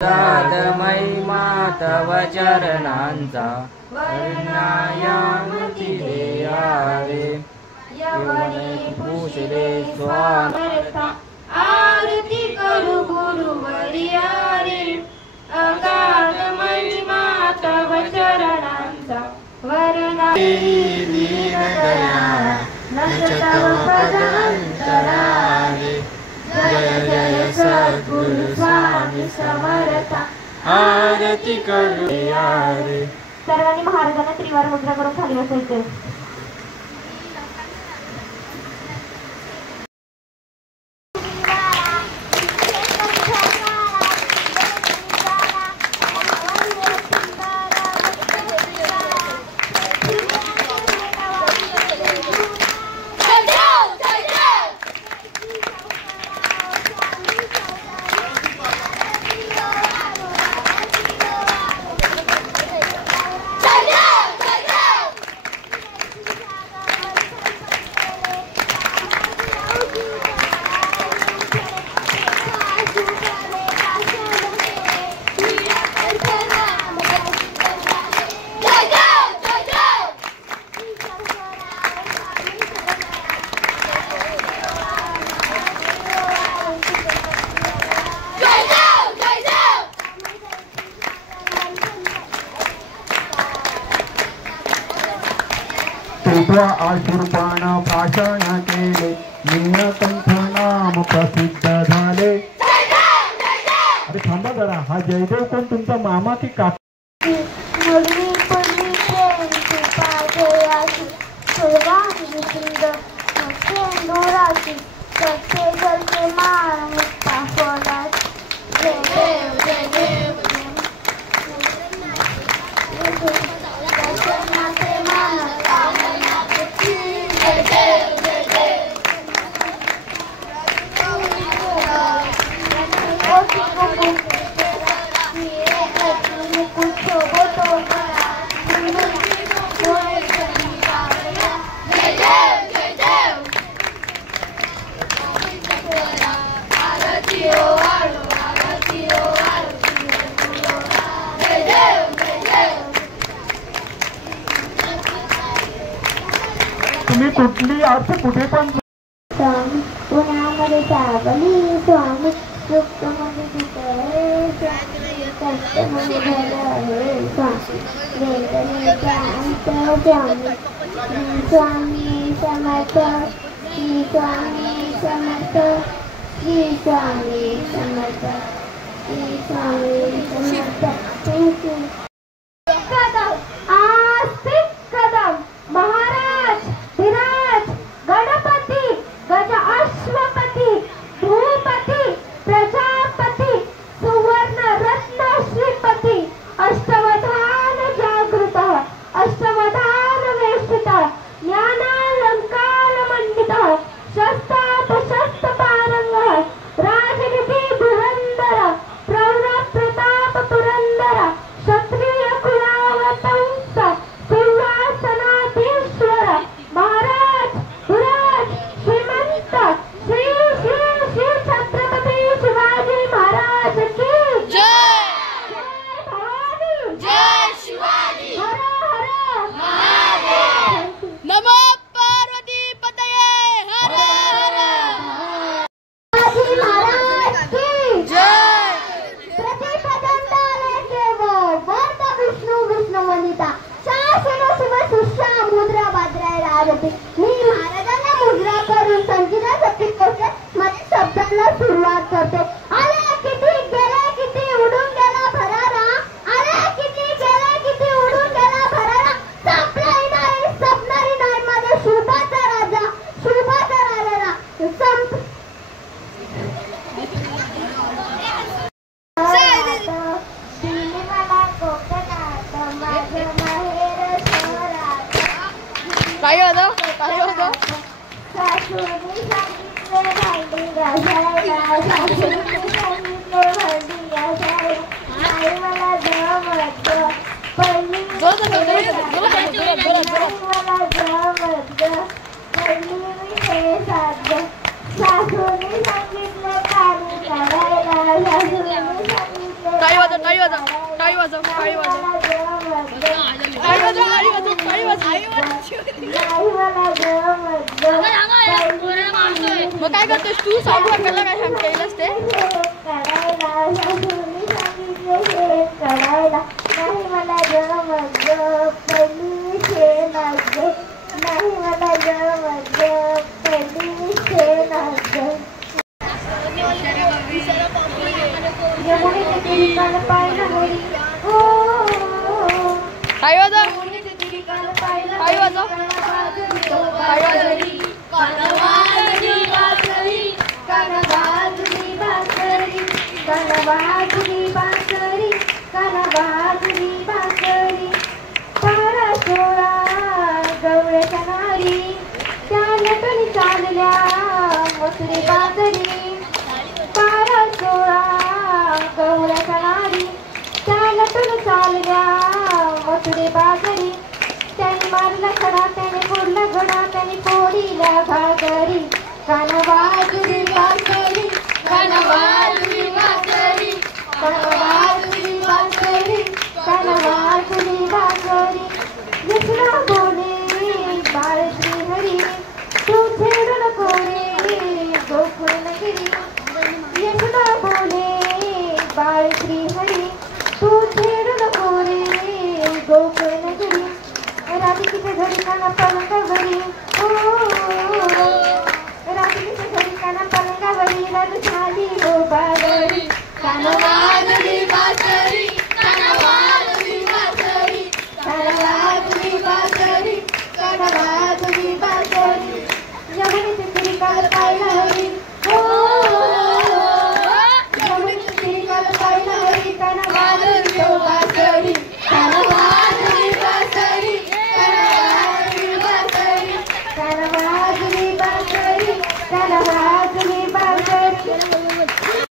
दाद महिमा तव चरणांचा वर्णायामती देयावे यवने पूजले स्वामी आरती करू गुरुवर्या रे अगाध महिमा तव चरणांचा वर्णा दीनदया नचतव पदांतरावे जय जय सद्गुरु स्वामी समर्था आरती करूया रे. सर्वांनी महाराजांना त्रिवार मुद्रा करून खाली बसायचे. आशुर्बाण भाषण केले नीलकंठ नाम प्रसिद्ध झाले. अरे थांबा जरा, हा जयदेव कोण, तुमचा मामा की काका? तुम्ही कुठली अर्थ कुठे पण पुण्यामध्ये सावली स्वामी सुप्तमध्ये कष्टमध्ये भले स्वामी वेदनेच्या अंतर्जामी स्वामी समर्थ श्री स्वामी समर्थ श्री स्वामी समर्थ श्री स्वामी समर्थ. कदम आस्तिक कदम महाराज विराज गणपती गज अश्वपती भूपती प्रजापती सुवर्ण रत्न श्रीपती अष्टवधान जागृत अष्टवधान वेष्टित ज्ञानालंकार मंडित शस्त्रापशस्त्र पारंग राजनीति धुरंधर प्रौढ प्रताप पुरंदर क्षत्रिय कुलावतंस सिंहासनाधीश्वर महाराज विराज श्रीमंत श्री श्री श्री छत्रपती शिवाजी महाराज की जय. भवानी जय शिवाजी. हर हर महादेव. नमो पार्वती पतये. हर हर शिवाजी महाराज की जय. प्रतिपदंताले केवळ वर्त विष्णू विष्णू वनिता शासन शिव सुषा मुद्रा भद्राय राजती. मी महाराजांना मुद्रा करून संगीतासाठी कोशे मध्ये शब्दांना सुरुवात करते. आले किती गेले किती उडून गेला भरारा. आले किती गेले किती उडून गेला भरारा. संपलाही नाही संपणारी नाही माझ्या शुभाचा राजा शुभाचा राजा संप काय होतं काय होतं. सासूनी सांगितले भांडी घासायला सासूनी सांगितले भांडी घासायला आई मला जमत पहिली मला जमत पहिली मी हे साध्य सासूनी सांगितले पाणी काढायला सासूनी सांगितले वाजव, टाळी वाजव, टाळी वाजव, टाळी वाजव, टाळी वाजव, टाळी वाजव. मग काय करतोस तू? सांगू आपल्याला काय केलंस ते? नाही मला जमत पहिली शेणात नाही मला जमत पहिली शेणात यमुनेचे तिरी काल पाहिला होरी हो टाळी वाजव, यमुनेचे काल पाहिला टाळी वाजव, टाळी वाजव. कानबाजरी बासरी कानबाजरी बासरी कानबाजरी बासरी कानबाजरी बासरी पारा सोळा गवळ्याच्या नारी त्या नटून चालल्या मसुरी बासरी पारा सोळा गवळ्याच्या नारी त्या नटून चालल्या मसुरी बासरी त्यांनी मारला खडा त्याने फोडला घडा त्याने फोडीला घागरी कानबाजरी बासरी कानबाजरी बासरी कानबाजरी बासरी कानबाजरी बासरी यशना बोले बाळ श्री हरी तू छेड नको रे गोकुळ नगरी यशना बोले बाळ श्री हरी तू